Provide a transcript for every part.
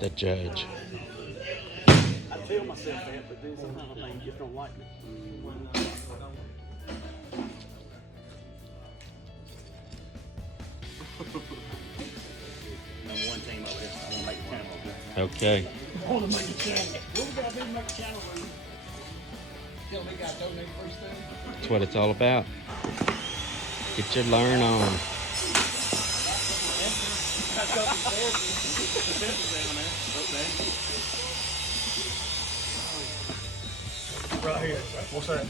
The judge. I tell myself that, but then sometimes I just don't like it. One team over here. I want to make a channel over there. Okay. I want to make a channel. What we got to do to make a channel? Tell me, got to donate first thing. That's what it's all about. Get your learn on. Right here. What's that?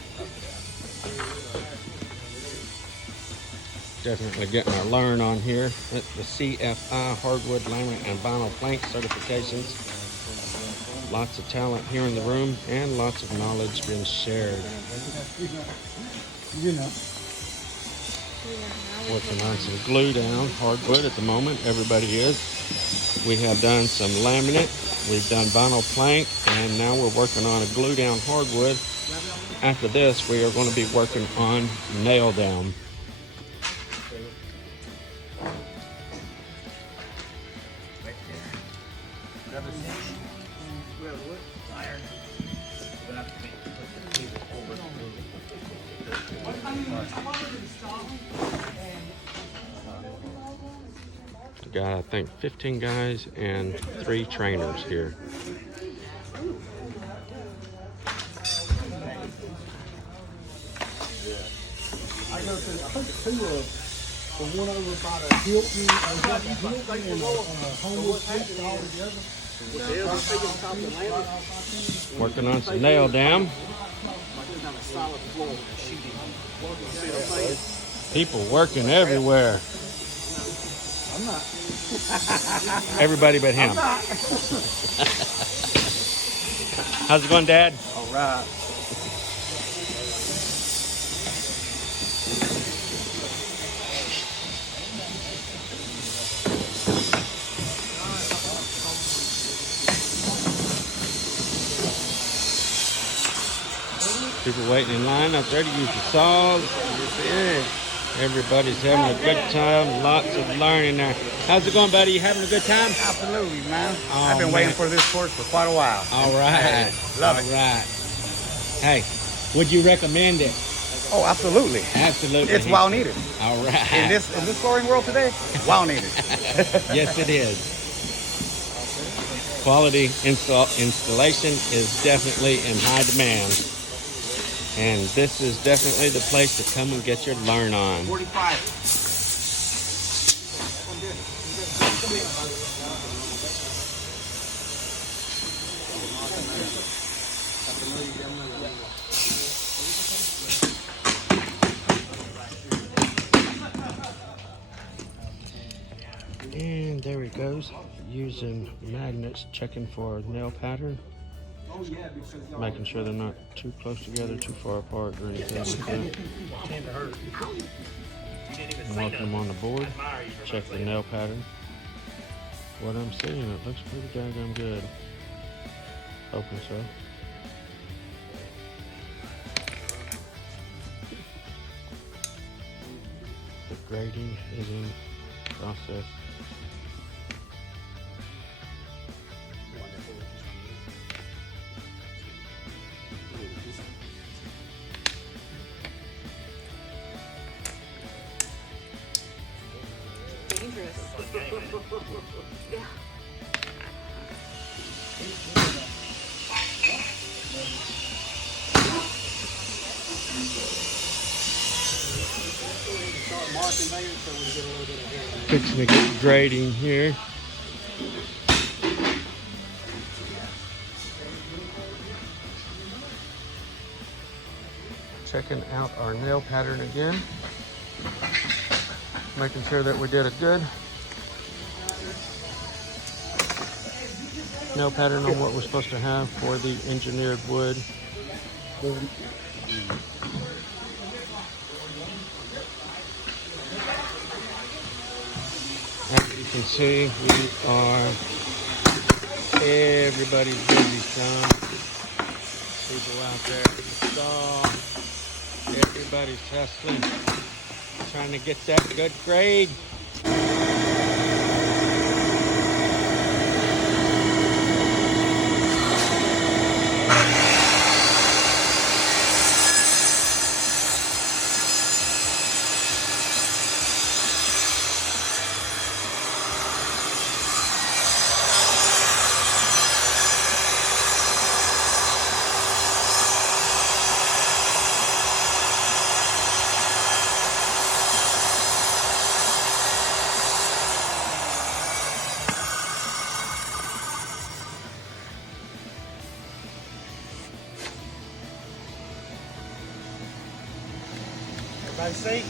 Definitely getting our learn on here at the CFI Hardwood, Laminate, and Vinyl Plank Certifications. Lots of talent here in the room and lots of knowledge being shared. You know. Working on some glue down hardwood at the moment. Everybody is. We have done some laminate. We've done vinyl plank, and now we're working on a glue down hardwood. After this, we are going to be working on nail down. Got, I think, 15 guys and 3 trainers here. I go to, I think 2 of the one over by the Hilton, and Homewood all together. Working on some nail down. People working everywhere. I'm not. Everybody but him. How's it going, Dad? All right. People waiting in line out there to use the saws. Everybody's having a good time. Lots of learning there. How's it going, buddy? You having a good time? Absolutely, man. Oh, I've been waiting for this course for quite a while. All right. Love it. All right. Hey, would you recommend it? Oh, absolutely. Absolutely. It's well needed. All right. In this flooring world today, well needed. Yes, it is. Quality installation is definitely in high demand. And this is definitely the place to come and get your learn on. 45. And there he goes, using magnets, checking for nail pattern. Making sure they're not too close together, too far apart, or anything like that. And welcome them on the board. Check the nail pattern. What I'm seeing, it looks pretty daggone good. Hoping so. The grading is in process. Dangerous. Yeah. Fixing to get grading here. Checking out our nail pattern again. Making sure that we did a good nail pattern on what we're supposed to have for the engineered wood. As you can see, everybody's busy, son. People out there at the saw. Everybody's hustling. Trying to get that good grade. Everybody see?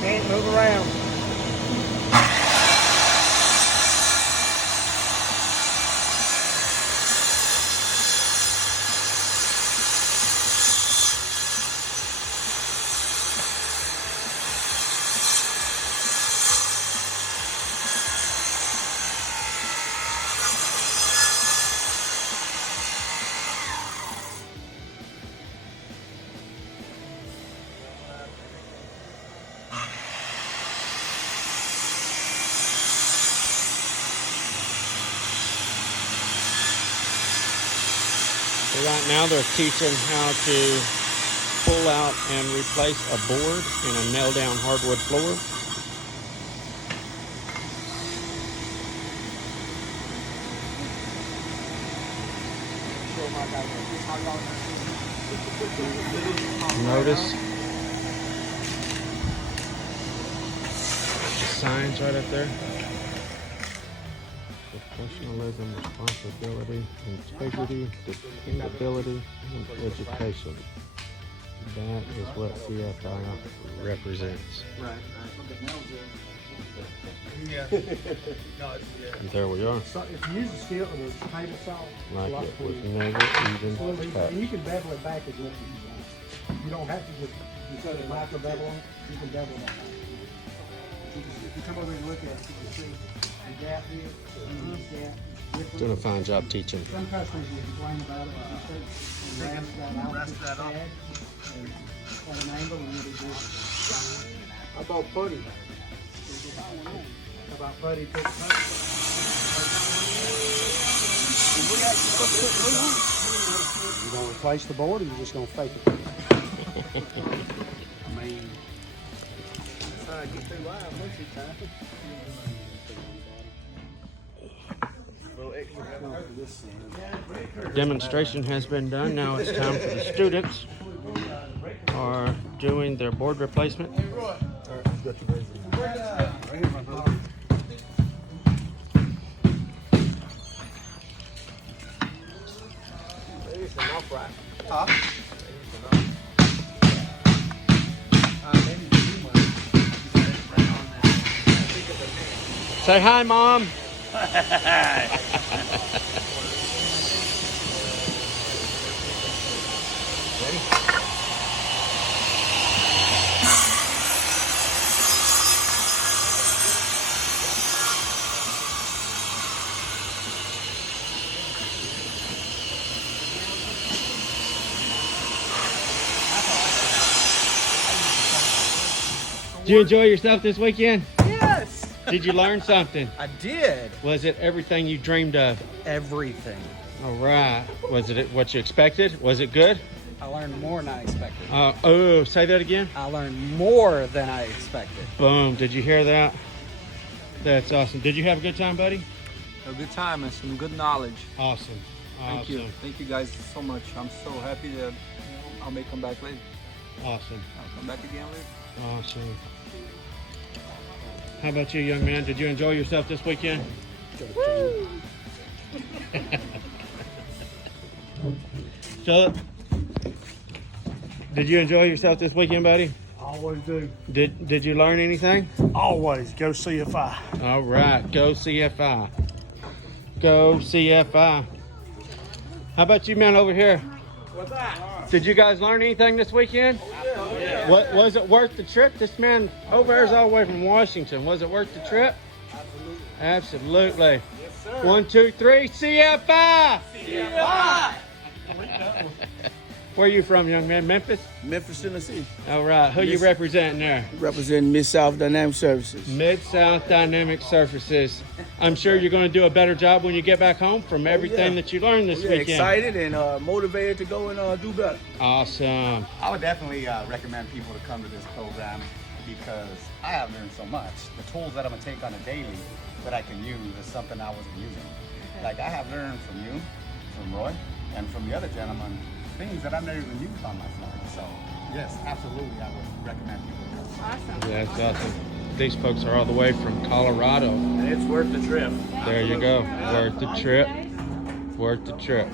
Can't move around. So right now they're teaching how to pull out and replace a board in a nail down hardwood floor. Notice the signs right up there. Professionalism, responsibility, integrity, dependability, and education. That is what CFI represents. And there we are. So if you use a steel or a table saw, Like it was never even touched. and you can bevel it back as much as you want. You don't have to just set a micro bevel on it. You can bevel it back. If you come over and look at it, you can see the gap here, and this gap. Different. Doing a fine job teaching. Some customers will complain about it, but you rest that out, and at an angle, and it'll do it. How about putty? How about putty? You gonna replace the board, or you just gonna fake it? I mean, that's how I get through live most of the time. Demonstration has been done. Now it's time for the students are doing their board replacement. Say hi, Mom. Did you enjoy yourself this weekend? Yes! Did you learn something? I did. Was it everything you dreamed of? Everything. All right. Was it what you expected? Was it good? I learned more than I expected. Oh, say that again. I learned more than I expected. Boom. Did you hear that? That's awesome. Did you have a good time, buddy? A good time and some good knowledge. Awesome. Thank you. Thank you guys so much. I'm so happy that I may come back later. Awesome. I'll come back again later. Awesome. How about you, young man? Did you enjoy yourself this weekend? Woo! Philip, did you enjoy yourself this weekend, buddy? Always do. Did you learn anything? Always go CFI. All right, go CFI. Go CFI. How about you, man, over here? What's that? Did you guys learn anything this weekend? Yeah. What was it worth the trip? This man over there is all the way from Washington. Was it worth the trip? Absolutely. Yes, sir. 1, 2, 3, CFI! CFI! Where you from, young man? Memphis? Memphis, Tennessee. All right. Who you Miss- representing there? Representing Mid-South Dynamic Services. Mid-South Dynamic Surfaces. I'm sure you're going to do a better job when you get back home from everything that you learned this weekend. Excited and motivated to go and do better. Awesome. I would definitely recommend people to come to this program because I have learned so much. The tools that I'm gonna take on a daily that I can use is something I wasn't using. Like I have learned from you, from Roy, and from the other gentleman, things that I've never even used on my farm. So yes, absolutely, I would recommend people to come. Awesome. That's awesome. These folks are all the way from Colorado. And it's worth the trip. There you go. Worth the trip. Worth the trip.